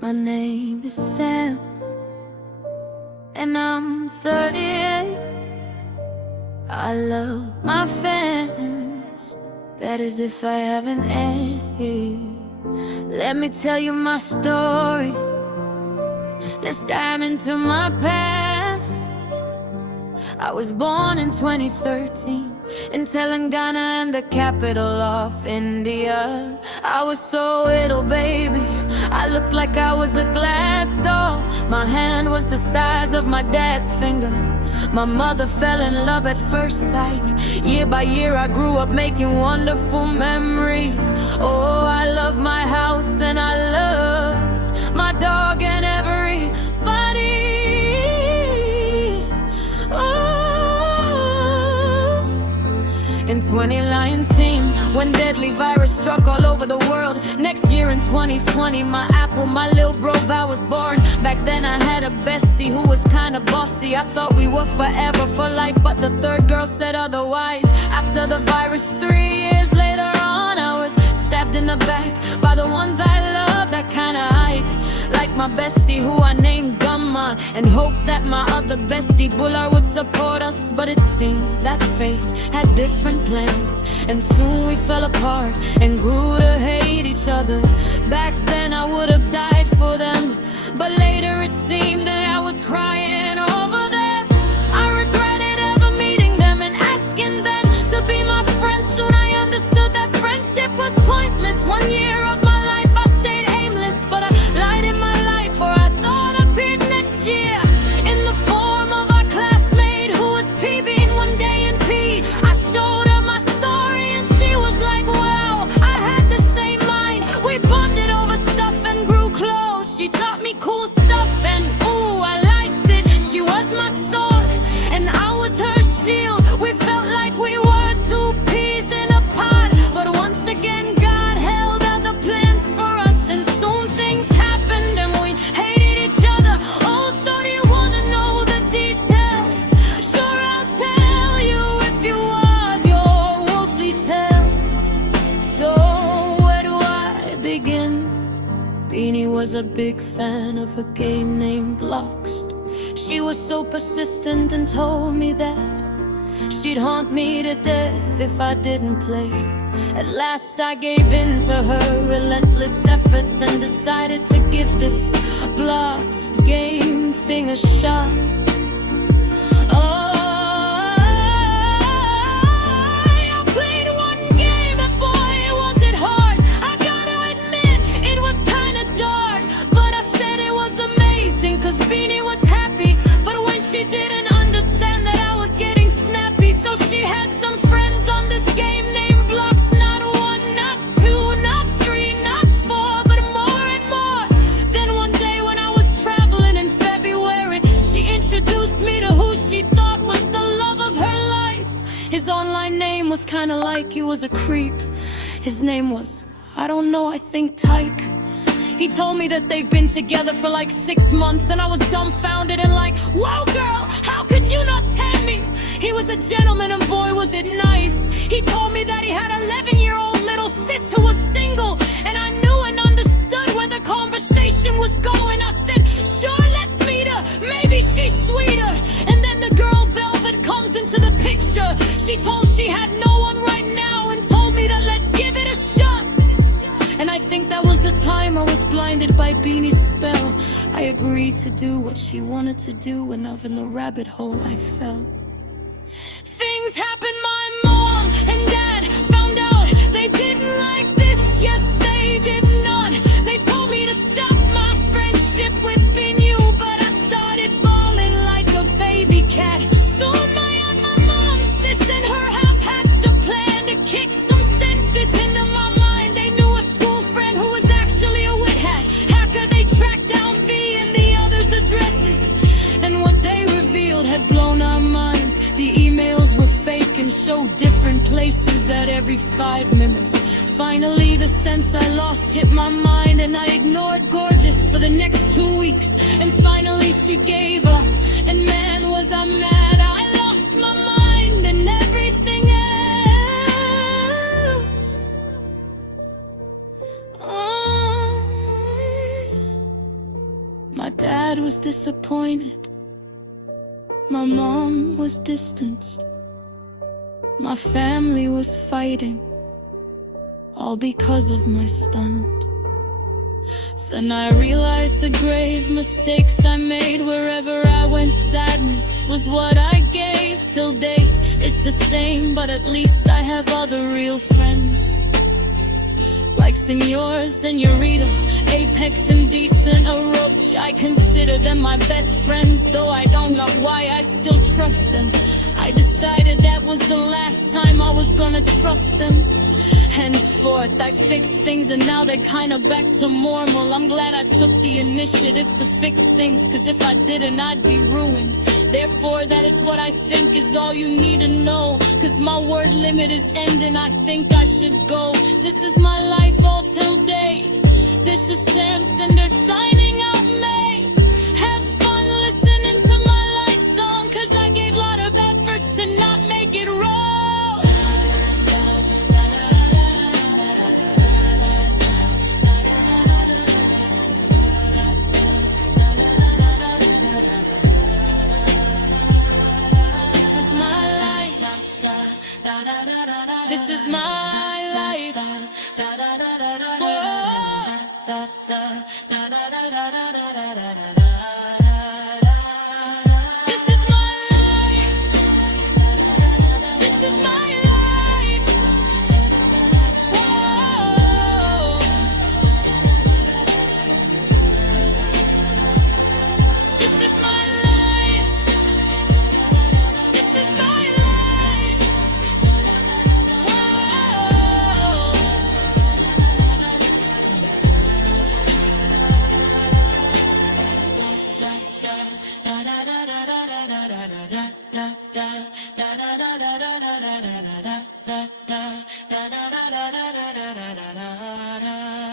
My name is Sam, and I'm 38. I love my fans, that is if I haven't aged. Let me tell you my story. Let's dive into my past. I was born in 2013 in Telangana, and the capital of India. I was so little, baby, I looked like I was a glass doll. My hand was the size of my dad's finger. My mother fell in love at first sight. Year by year I grew up making wonderful memories. Oh, I love my house and I loved my dog and everybody. In 2019, when deadly virus struck all over the world. Next year in 2020, my apple, my little bro, I was born. Back then I had a bestie who was kinda bossy. I thought we were forever for life, but the third girl said otherwise. After the virus, 3 years later on, I was stabbed in the back by the ones I love, that kinda hype. Like my bestie who I named Gumma, and hoped that my other bestie Buller would support us. But it seemed that fate had different plans, and soon we fell apart and grew to hate each other. Back then I would have died for them, but later it seemed that I was crying over them. I regretted ever meeting them and asking them to be my friends. Soon I understood that friendship was pointless. 1 year of my life I stayed aimless, but I lied in my life, or I thought appeared next year in the form of our classmate who was PBing one day in P. I showed her my story and she was like, wow, I had the same mind. We bonded over stuff and grew close. She taught me cool stuff and ooh, I liked it. She was my sword and I was her shield. We felt like we were two peas in a pod, but once again God held other plans for us, and soon things happened and we hated each other. Oh, so do you wanna know the details? Sure, I'll tell you if you want your wolfly tales. So where do I begin? Beanie was a big fan of a game named Blocks. She was so persistent and told me that she'd haunt me to death if I didn't play. At last I gave in to her relentless efforts and decided to give this Blocks game thing a shot. I played one game and boy, was it hard. I gotta admit, it was kinda jarred, but I said it was amazing, cause Beanie was happy. But when she didn't understand that I was getting snappy, so she had some friends on this game named Blocks. Not one, not two, not three, not four, but more and more. Then one day when I was traveling in February, she introduced me to who she thought was the love of her life. His online name was kinda like he was a creep. His name was, I don't know, I think Tyke. He told me that they've been together for like 6 months, and I was dumbfounded and like, whoa girl, how could you not tell me? He was a gentleman and boy was it nice. He told me that he had 11-year-old little sis who was single, and I knew and understood where the conversation was going. I said, sure, let's meet her, maybe she's sweeter. And then the girl Velvet comes into the picture. She told she had no one right now and told me that let's give it a shot. And I think that was the time I was blinded by Beanie's spell. I agreed to do what she wanted to do, and up in the rabbit hole I fell. Things happened, my mom and dad found out. They didn't like this, yes they did not. They told me to stop my friendship with Beanie, but I started bawling like a baby cat. Soon my mom, sis and her half-hatched a plan to kick some sense into my mind. They knew a school friend who was actually a wit hat hacker. They tracked down V and the others' addresses, and what they revealed had blown our minds. The emails were fake and showed different places at every 5 minutes. Finally the sense I lost hit my mind, and I ignored Gorgeous for the next 2 weeks. And finally she gave up, and man was I mad. I lost my mind and everything else. was disappointed. My mom was distanced. My family was fighting, all because of my stunt. Then I realized the grave mistakes I made. Wherever I went, sadness was what I gave. Till date, it's the same, but at least I have other real friends, like Senor, Senorita, Apex, Indecent, a Roach. I consider them my best friends, though I don't know why I still trust them. I decided that was the last time I was gonna trust them. Henceforth, I fixed things and now they're kinda back to normal. I'm glad I took the initiative to fix things, cause if I didn't, I'd be ruined. Therefore, that is what I think is all you need to know, cause my word limit is ending, I think I should go. This is my life all till day. This is Sam Cinder signing out, May. Have fun listening to my life song, cause I gave a lot of efforts to not make it wrong. This is my life. This is my life. This is my life. Whoa. This is my life. This is my life. Da da da da da da da da da da da da da da da da.